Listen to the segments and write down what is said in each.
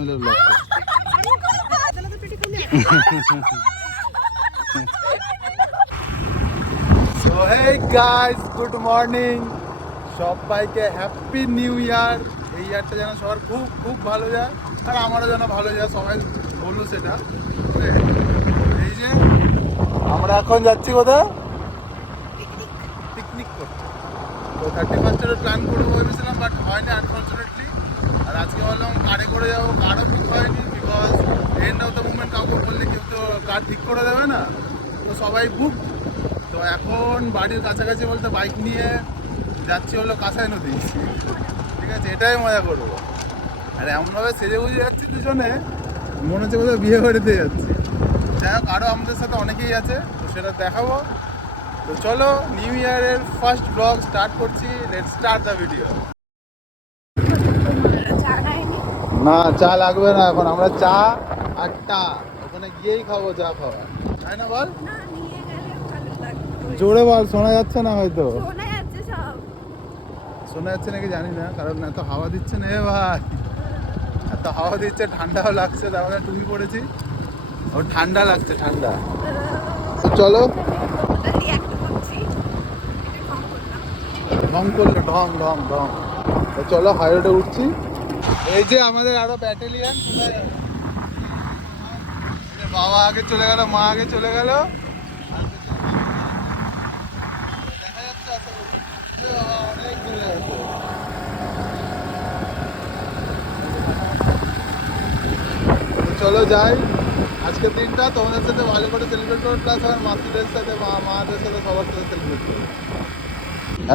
মিলে blog so hey guys, good morning. সবাইকে happy new year. এই ইয়ারটা যেন সবার খুব খুব ভালো যায়, আর আমারও যেন ভালো যায়। সবাই বললো সেটা। এই যে আমরা এখন যাচ্ছি কোথায়? পিকনিক করতে। তো 31st প্ল্যান করবো ভেবেছিলাম, বাট হয়নি আনফর্চুনেটলি। আর আজকে বললাম কারে করে যাবো, কারও বুক হয়নি, because end of the movement কাউকে বললে কেউ তো কার ঠিক করে দেবে না। তো সবাই বুক। তো এখন বাড়ির কাছাকাছি বলতে বাইক নিয়ে যাচ্ছি হলো কাঁসাই নদী। ঠিক আছে, এটাই মজা করবো। আর এমনভাবে সেজে বুঝে যাচ্ছি দুজনে, মনে হচ্ছে কোথাও বিয়ে বাড়িতে যাচ্ছি। যাই হোক, আরও আমাদের সাথে অনেকেই আছে, তো সেটা দেখাবো। তো চলো, নিউ ইয়ারের ফার্স্ট ব্লগ স্টার্ট করছি। Let's start the video. না, চা লাগবে না এখন, আমরা চা আটটা ওখানে গিয়েই খাবো যা খাওয়া, তাই না? বল জোরে বল, শোনা যাচ্ছে না হয়তো। শোনা যাচ্ছে নাকি জানি না, কারণ এত হাওয়া দিচ্ছে না। এ ভাই, এত হাওয়া দিচ্ছে, ঠান্ডাও লাগছে। তার মধ্যে টুপি পড়েছি, ও ঠান্ডা লাগছে, ঠান্ডা। তো চলো, ঢং করলো, ঢং ঢং ঢং। তো চলো, হাই রোডে উঠছি। এই যে আমাদের আরো ব্যাটালিয়ান। বাবা আগে চলে গেল, মা আগে চলে গেল। দেখা যাচ্ছে আশা করি। অনেক দূরে আছে। চলো যাই। আজকের দিনটা তোমাদের সাথে ভালো করে সেলিব্রেট করো, প্লাস আমার মাসিদের সাথে, মাদের সাথে, সবার সাথে সেলিব্রেট করো।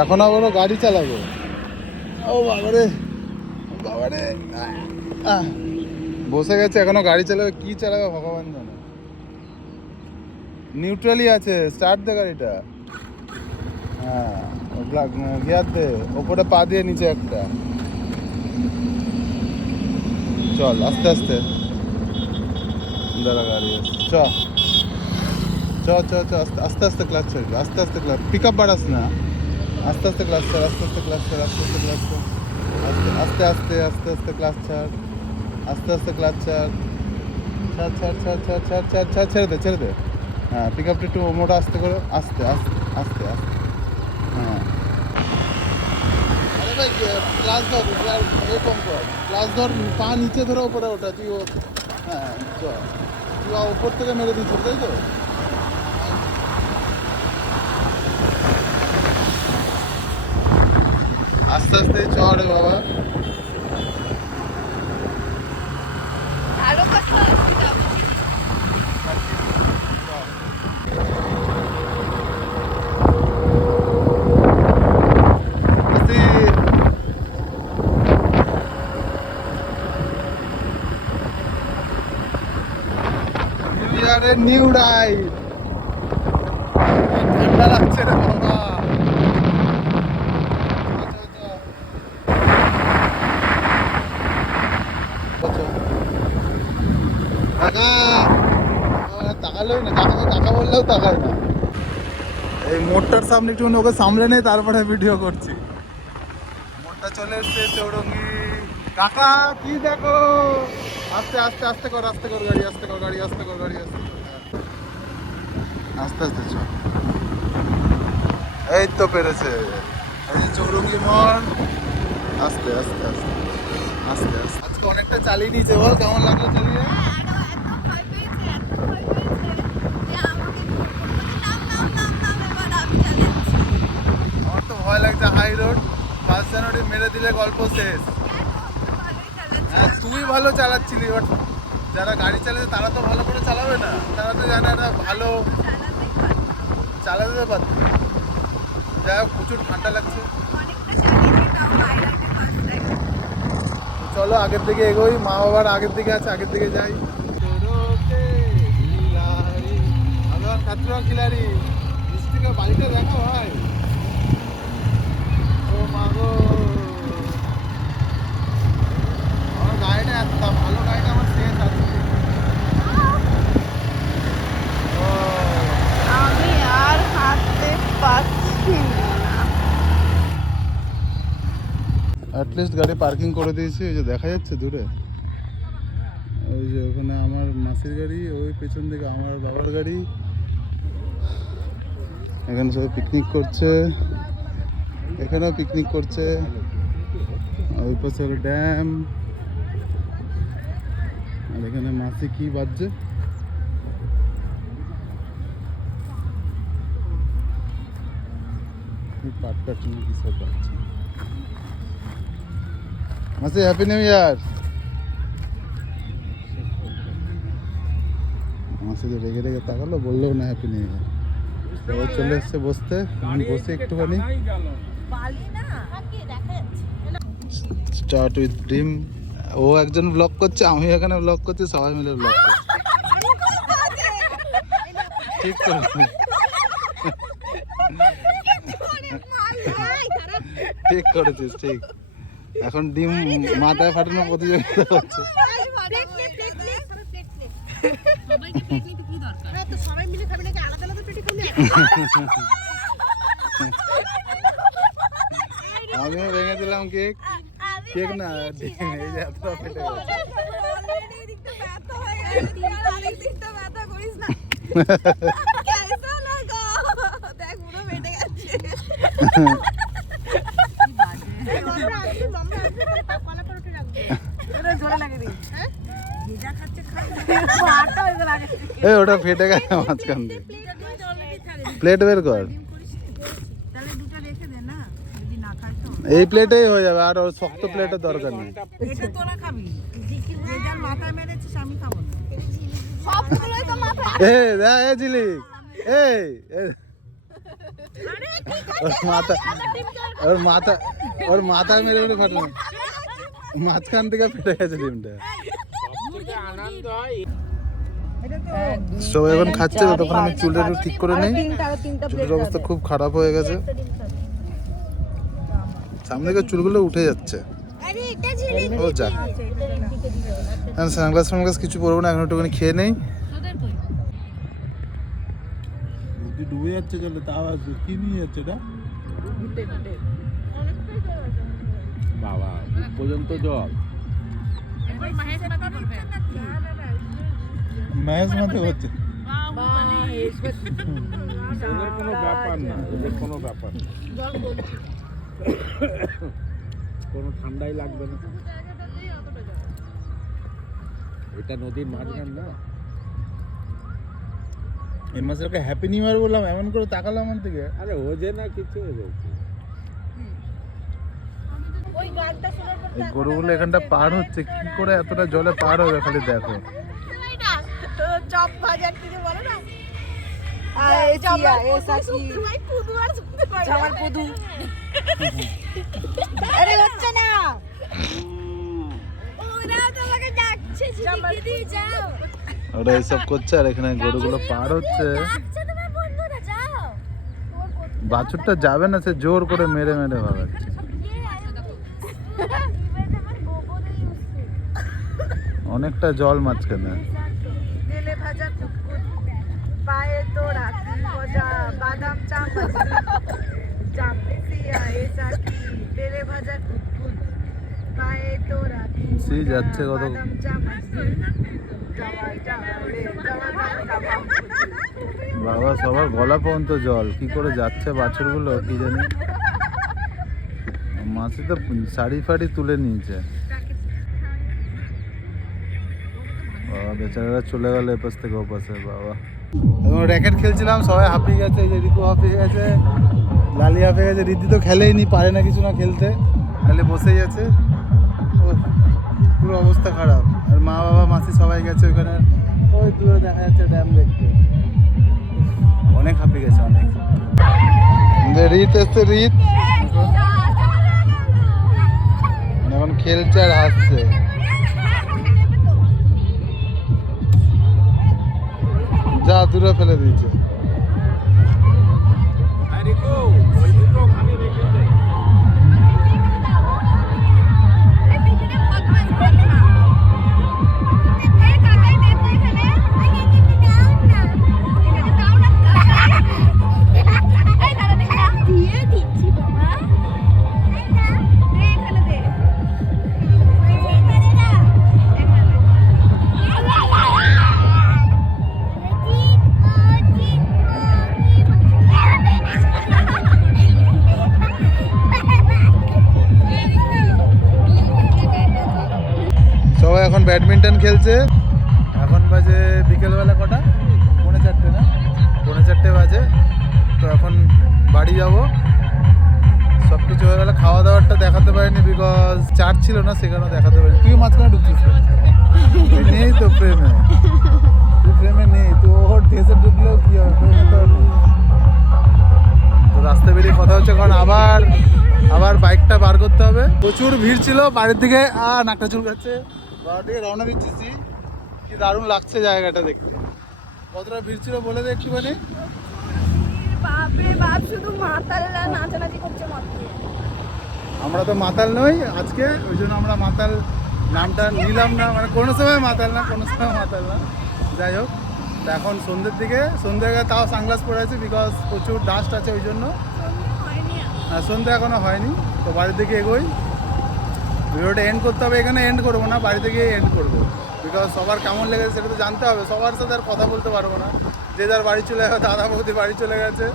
এখন আবারও গাড়ি চালাবো। ও বাবারে, বাবারে, বসে গেছে, এখনো গাড়ি চালাবে। কি চালাবে ভগবান জানে। নিউট্রালি আছে, স্টার্ট দে গাড়িটা। হ্যাঁ, গিয়ার দে, ওপরে পা দিয়ে নিচে একটা। চল আস্তে আস্তে, দাঁড়া গাড়ি চ চ চ চ আস্তে আস্তে ক্লাচ ছাড়বি, আস্তে আস্তে ক্লাচ, পিক আপ বাড়াস না। আস্তে আস্তে ক্লাচ ছাড়, আস্তে আস্তে ক্লাচ ছাড়, আস্তে আস্তে ক্লাচ ছাড়, আস্তে আস্তে আস্তে আস্তে ক্লাচ ছাড়, আস্তে আস্তে ক্লাচ ছাড়, ছাড় ছাড় ছাড় ছাড় ছাড় ছাড় ছাড়, ছেড়ে দে, ছেড়ে দে। হ্যাঁ, পিক আপটা একটু মোটা আস্তে করো, আস্তে আস্তে আস্তে আস্তে। হ্যাঁ, আরে ভাই, ক্লাচ ধর, এ কম কর, ক্লাচ ধর, পা নিচে ধরে ওপরে ওঠা তুই। ও হ্যাঁ, চল, তুই ওপর থেকে মেরে দিচ্ছিস, তাই তো? আস্তে আস্তে চড়ে বাবা। New ride. ঠান্ডা লাগছে রে বাবা। কাকা, তাকালোই না, কাকাকে কাকা বললেও তাকায় না। এই মোড়টার সামনে একটু ওকে সামলে নেই, তারপরে ভিডিও করছি। মোড়টা চলে এসছে, চৌরঙ্গি। কাকা কি দেখো, আস্তে আস্তে আস্তে কর, আস্তে কর গাড়ি, আস্তে কর গাড়ি, আস্তে কর গাড়ি, আস্তে কর। আস্তে আস্তে চল। এই তো পেরেছে, এই যে চৌরঙ্গি মোড়। আস্তে আস্তে আস্তে আস্তে আস্তে। আজকে অনেকটা চালিয়ে নিয়েছে, বল কেমন লাগলো চালিয়ে? আমার তো ভয় লাগছে, হাই রোড, 1 জানুয়ারি মেরে দিলে গল্প শেষ। হ্যাঁ, তুই ভালো চালাচ্ছিলি, বাট যারা গাড়ি চালাচ্ছে তারা তো ভালো করে চালাবে না। তারা তো জানে এটা ভালো চালাতে পারত। যাই হোক, প্রচুর ঠান্ডা লাগছে। চলো আগের দিকে এগোই, মা বাবার আগের দিকে আছে, আগের দিকে যাই। খাতরা খিলাড়ি ডিস্ট্রিক্টে বাড়িটা দেখা ভাই। ও মা গো, আমার গাড়িটা এত ভালো, গাড়িটা আমার শেষ আছে। আমি আর হাঁটতে পারছি না। অ্যাটলিস্ট গাড়ি পার্কিং করে দিয়েছি, ওই যে দেখা যাচ্ছে দূরে। ওই যে ওখানে আমার মাসির গাড়ি, ওই পেছন দিকে আমার বাবার গাড়ি। এখানে সবাই পিকনিক করছে, এখানেও পিকনিক করছে। ওই পাশে হলো ড্যাম, আর এখানে মাসি কি বাজছে, পাট কাটছে কি সব বাজছে। মাসি হ্যাপি নিউ ইয়ার। মাসি তো রেগে রেগে তাকালো, বললেও না হ্যাপি নিউ ইয়ার। সবাই চলে এসছে বসতে, আমি বসে একটুখানি। Start with dream. ও একজন ব্লগ করছে, আমি এখানে ব্লগ করছি, সবাই মিলে ব্লগ করছে। ঠিক করেছে, ঠিক করেছিস, ঠিক। এখন ডিম মাথায় ফাটানো প্রতিযোগিতা হচ্ছে। আমিও ভেঙে দিলাম কেক, কেক না ডিম, এই যে এতটা ফেটে গেছে। ওটা ফেটে গেছে মাঝখান দিয়ে। প্লেট বের কর, এই প্লেটেই হয়ে যাবে, আর শক্ত প্লেটের দরকার নেই। ওর মাথা মেরে মেরে ফাটানো, মাঝখান থেকে ফেটে গেছে ডিমটা। সবাই এখন খাচ্ছে, ততক্ষণ আমি চুলটা একটু ঠিক করে নেই। চুলের অবস্থা খুব খারাপ হয়ে গেছে, সামনে থেকে চুলগুলো উঠে যাচ্ছে। ও যা, সানগ্লাস ফানগ্লাস কিছু পরবো না, এখন একটুখানি খেয়ে নেই। ডুবে যাচ্ছে চলে, তাও কি নিয়ে যাচ্ছে এটা বাবা পর্যন্ত জল। মহেশ মাঝে হচ্ছে কোনো ব্যাপার না, এদের কোনো ব্যাপার না, কোনো ঠান্ডাই লাগবে না। এটা নদীর মাঝখান না। এই মাসে ওকে হ্যাপি নিউ ইয়ার বললাম, এমন করে তাকালো আমার দিকে। আরে ও যে না কিছু এই গরুগুলো এখানটা পার হচ্ছে, কি করে এতটা জলে পার হবে খালি দেখো। চপ বাজার থেকে বলে না, আরে হচ্ছে না, ওরা এইসব করছে, আর এখানে গরুগুলো পার হচ্ছে। বাছুরটা যাবে না, সে জোর করে মেরে মেরে ভাগাচ্ছে। অনেকটা জল মাঝখানে। যাচ্ছে কত, বাবা সবার গলা পর্যন্ত জল, কি করে যাচ্ছে বাছুরগুলো কি জানি। মাসি তো শাড়ি ফাড়ি তুলে নিয়েছে, বাবা বেচারারা চলে গেল এপাশ থেকে ওপাশে। বাবা র্যাকেট খেলছিলাম, সবাই হাঁপিয়ে গেছে, এই যে রিকু হাঁপিয়ে গেছে, লালি হাঁপিয়ে গেছে, রিদ্ধি তো খেলেই নি, পারে না কিছু না খেলতে, খালি বসেই আছে। পুরো অবস্থা খারাপ। আর মা বাবা মাসি সবাই গেছে ওইখানে, ওই দূরে দেখা যাচ্ছে ড্যাম দেখতে। অনেক হাঁপিয়ে গেছে, অনেক। রিত এসছে, রিত এখন খেলছে আর হাসছে। যা দূরে ফেলে দিয়েছে। ব্যাডমিন্টন খেলছে। এখন বাজে বিকেলবেলা কটা, 4:30 না, 4:30 বাজে। তো এখন বাড়ি যাব। সব কিছু হয়ে গেলে খাওয়া দাওয়ারটা দেখাতে পারিনি, বিকজ চার্জ ছিল না, সেখানে দেখাতে পারিনি। তুই মাঝখানে ঢুকছিস কেন? তুই নেই তো প্রেমে, তুই প্রেমে নেই, তুই ওর ঠেসে ঢুকলেও কি হবে, প্রেমে তো নেই। তো রাস্তায় বেরিয়ে কথা হচ্ছে, কারণ আবার বাইকটা বার করতে হবে। প্রচুর ভিড় ছিল বাড়ির দিকে। নাকটা চুলকাচ্ছে। বাড়ির দিকে রওনা দিচ্ছি। কি দারুণ লাগছে জায়গাটা দেখতে। কতটা ভিড় ছিল বলে দে একটুখানি। বাপরে বাপ, শুধু মাতালরা নাচানাচি করছে মাত্র। আমরা তো মাতাল নই আজকে, ওই জন্য আমরা মাতাল নামটা নিলাম না। মানে কোনো সময় মাতাল না, কোনো সময় মাতাল না। যাই হোক, তো এখন সন্ধ্যের দিকে, সন্ধ্যে তাও সানগ্লাস পরে আছি, বিকজ প্রচুর ডাস্ট আছে ওই জন্য। সন্ধ্যে এখনো হয়নি। তো বাড়ির দিকে এগোই। ভিডিওটা এন্ড করতে হবে, এখানে এন্ড করবো না, বাড়িতে গিয়ে এন্ড করবো। বিকজ সবার কেমন লেগেছে সেটা তো জানতে হবে। সবার সাথে আর কথা বলতে পারবো না। যে যার বাড়ি চলে যাবে, দাদা বৌদি বাড়ি চলে গেছে,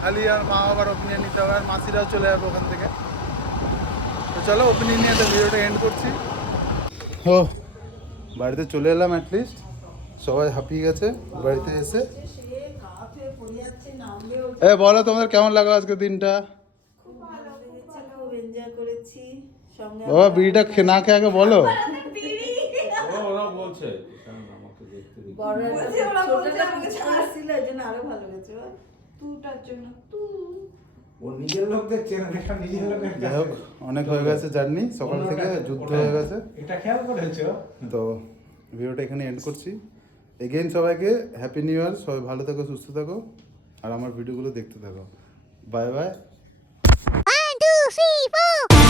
খালি আর মা বাবার ওপিনিয়ন নিতে হবে, আর মাসিরাও চলে যাবে ওখান থেকে। তো চলো, ওপিনিয়ন নিয়ে তো ভিডিওটা এন্ড করছি। ও বাড়িতে চলে এলাম, অ্যাটলিস্ট সবাই হাঁপিয়ে গেছে বাড়িতে এসে। বলো তোমাদের কেমন লাগলো আজকে দিনটা? খুব এনজয় করেছি সঙ্গে। বাবা বিড়িটা না খেয়ে আগে বলো। ওরা বলছে আমাকে দেখতে দেখতে বড় ছোটটা ছিল, এই জন্য আরো ভালো গেছে। তুটার জন্য ও নিজের লোক দেখছে না, দেখা নিজের লোক যাই হোক, অনেক হয়ে গেছে জার্নি, সকাল থেকে যুদ্ধ হয়ে গেছে। এটা খেয়াল করেছো? তো ভিডিওটা এখানে এন্ড করছি। এগেইন সবাইকে হ্যাপি নিউ ইয়ার। সবাই ভালো থাকো, সুস্থ থাকো, আর আমার ভিডিওগুলো দেখতে থাকো। Bye bye. 1, 2, 3, 4